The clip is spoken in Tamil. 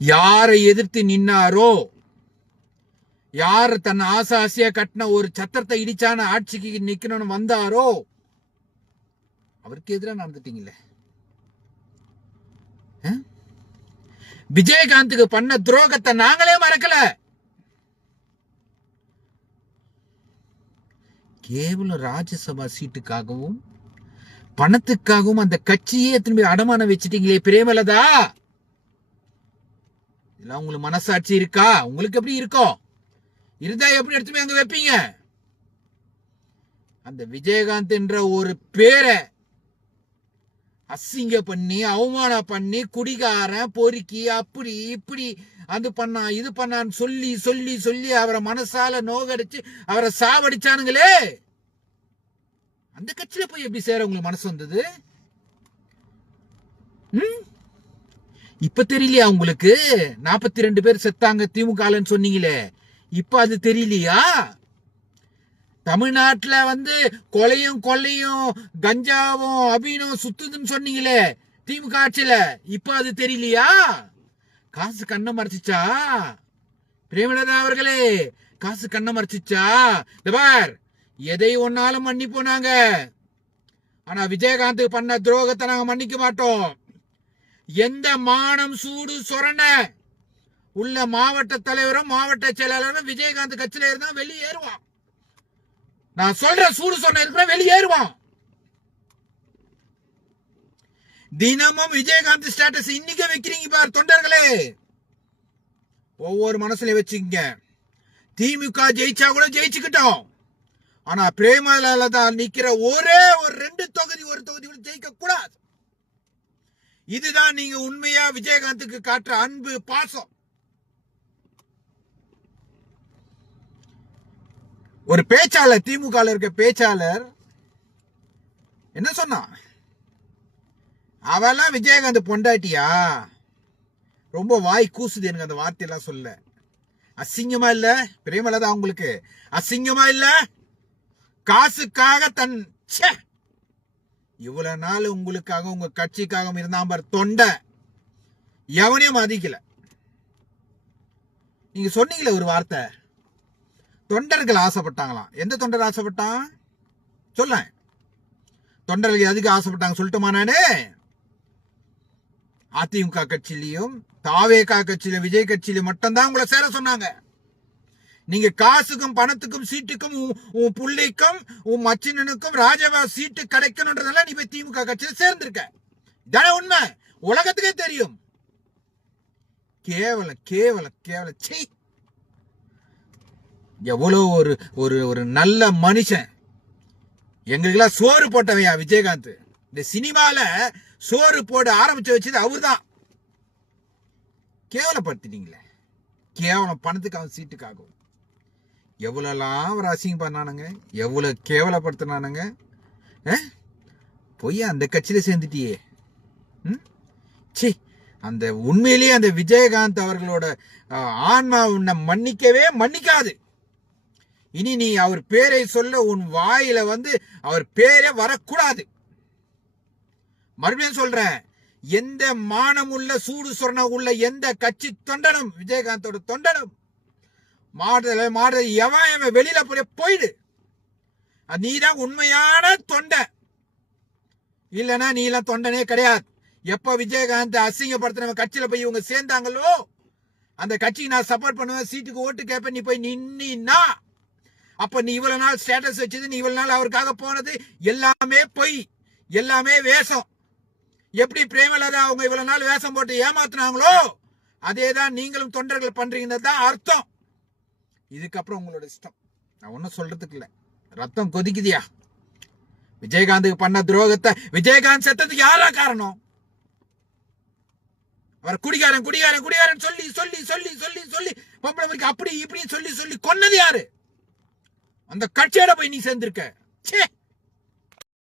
யாரை எதிர்த்து நின்னாரோ, யார் தன் ஆசாசியா கட்டின ஒரு சத்திரத்தை இடிச்சான ஆட்சிக்கு நிக்கணும்னு வந்தாரோ அவருக்கு எதிராக நடந்துட்டீங்களே. விஜயகாந்துக்கு பண்ண துரோகத்தை நாங்களே மறக்கல. கேவலம் ராஜ்யசபா சீட்டுக்காகவும் பணத்துக்காகவும் அந்த கட்சியே திரும்பி அடமானம் வச்சுட்டீங்களே பிரேமலதா. இதெல்லாம் உங்களுக்கு மனசாட்சி இருக்கா? உங்களுக்கு எப்படி இருக்கும்? இருந்தா எப்படி எடுத்துமே அங்க வைப்பீங்க? அந்த விஜயகாந்த் என்ற ஒரு பேரை அசிங்க பண்ணி அவமானம் பண்ணி குடிகாரன் பொறுக்கி அப்படி இப்படி அது பண்ணா இது பண்ணான்னு சொல்லி சொல்லி சொல்லி அவரை மனசால நோகடிச்சு அவரை சாவடிச்சானுங்களே. அந்த கட்சியில போய் எப்படி சேர உங்களுக்கு மனசு வந்தது? இப்ப தெரியலையா உங்களுக்கு? 42 பேர் செத்தாங்க திமுகன்னு சொன்னீங்களே, இப்ப அது தெரியலையா? தமிழ்நாட்டுல கொலையும் கொள்ளையும் கஞ்சாவும் அபீனும் சுத்துதுன்னு சொன்னீங்களே திமுக ஆட்சியில, இப்ப அது தெரியலையா? காசு கண்ணை மறைச்சிச்சா பிரேமலதா அவர்களே? காசு கண்ணை மறைச்சிச்சா? பார், எதை ஒன்னாலும் மன்னிப்போம் நாங்க. ஆனா விஜயகாந்த் பண்ண துரோகத்தை நாங்க மன்னிக்க மாட்டோம். எந்த மானம் சூடு சொரண உள்ள மாவட்ட தலைவரும் மாவட்ட செயலாளரும் விஜயகாந்த் கட்சியில இருந்தா வெளியேறுவான். நான் சொல்ற சூடு சொன்ன இருக்கிற வெளியேறுவான். தினமும் விஜயகாந்த் ஸ்டேட்டஸ் இன்னைக்கு வைக்கிறீங்க பார் தொண்டர்களே, ஒவ்வொரு மனசுல வச்சுங்க. திமுக ஜெயிச்சா கூட ஜெயிச்சுக்கிட்டோம், ஆனா பிரேமலதா நிக்கிற ஒரே ஒரு 2 தொகுதி ஒரு தொகுதி கூட ஜெயிக்க கூடாது. இதுதான் நீங்க உண்மையா விஜயகாந்துக்கு காட்டுற அன்பு பாசம். ஒரு பேச்சாளர், திமுக இருக்க பேச்சாளர் என்ன சொன்னா, அவெல்லாம் விஜயகாந்த் பொண்டாட்டியா? ரொம்ப வாய் கூசுது எனக்கு அந்த வார்த்தையெல்லாம் சொல்ல. அசிங்கமா இல்ல பிரேமலதா? உங்களுக்கு அசிங்கமா இல்ல? காசுக்காக தன் இவ்வளவு நாள் உங்களுக்காக உங்க கட்சிக்காக இருந்தா தொண்டை எவனையும் மதிக்கல. நீங்க சொன்னீங்களே ஒரு வார்த்தை, தொண்டர்கள் ஆசைப்பட்டாங்களாம். எந்த தொண்டர் ஆசைப்பட்டான் சொல்ல? தொண்டர்கள் எதுக்கு ஆசைப்பட்டாங்க சொல்லட்டுமா? நானே அதிமுக கட்சியிலையும் தாவேகா கட்சியில விஜய் கட்சியில மட்டும்தான் உங்களை சேர சொன்னாங்க. நீங்க காசுக்கும் பணத்துக்கும் சீட்டுக்கும் உன் புள்ளிக்கும் உன் மச்சினனுக்கும் ராஜபா சீட்டு கிடைக்கணும்ன்றதால நீ போய் திமுக கட்சியில சேர்ந்திருக்க. இதான உண்மை, உலகத்துக்கே தெரியும். கேவலம் கேவலம் கேவலம். சீ, எவ்வளவு ஒரு ஒரு ஒரு நல்ல மனுஷன். எங்களுக்கெல்லாம் சோறு போட்டவையா விஜயகாந்த். இந்த சினிமால சோறு போட ஆரம்பிச்சு வச்சது அவர்தான். கேவலப்படுத்திட்டீங்களே. கேவலம் பணத்துக்காகவும் சீட்டுக்காகவும். எவ்வளவுலாம் அவர் அசிங்கம் பண்ணானுங்க, எவ்வளவு கேவலப்படுத்தினானுங்க. போய் அந்த கட்சியில சேர்ந்துட்டியே. சி, அந்த உண்மையிலேயே அந்த விஜயகாந்த் அவர்களோட ஆன்மா உன்னை மன்னிக்கவே மன்னிக்காது. இனி நீ அவர் பேரை சொல்ல உன் வாயில அவர் பேரே வரக்கூடாது. மறுபடியும் சொல்றேன், எந்த மானம் உள்ள சூடு சொரண உள்ள எந்த கட்சி தொண்டனும் விஜயகாந்தோட தொண்டனும் மாடுதல் எவன் வெளியில போயிடு. நீதான் உண்மையான தொண்டை. இல்லனா நீ எல்லாம் தொண்டனே கிடையாது. எப்ப விஜயகாந்த் அசிங்கப்படுத்தின கட்சியில போய் இவங்க சேர்ந்தாங்களோ அந்த கட்சிக்கு நான் சப்போர்ட் பண்ணுவேன், சீட்டுக்கு ஓட்டு கேட்பேன், நீ போய் நின்னா அப்ப நீ இவ்வளவு நாள் ஸ்டேட்டஸ் வச்சது, நீ இவ்வளவு நாள் அவருக்காக போனது எல்லாமே பொய், எல்லாமே வேஷம். எப்படி பிரேமலதா அவங்க இவ்வளவு நாள் வேஷம் போட்டு ஏமாத்தினாங்களோ அதேதான் நீங்களும் தொண்டர்கள் பண்றீங்கன்னு தான் அர்த்தம். இதுக்கப்புறம் உங்களோட இஷ்டம். நான் ஒன்னும் சொல்றதுக்கு இல்ல. ரத்தம் கொதிக்குதியா? விஜயகாந்துக்கு பண்ண துரோகத்தை, விஜயகாந்த் செத்ததுக்கு யாரா காரணம்? அவர் குடிகாரன் குடிகாரன் குடிகாரன் சொல்லி சொல்லி சொல்லி சொல்லி சொல்லி பொம்பளை அப்படி இப்படி சொல்லி சொல்லி கொன்னது யாரு? அந்த கட்சியோட போய் நீ சேர்ந்திருக்க.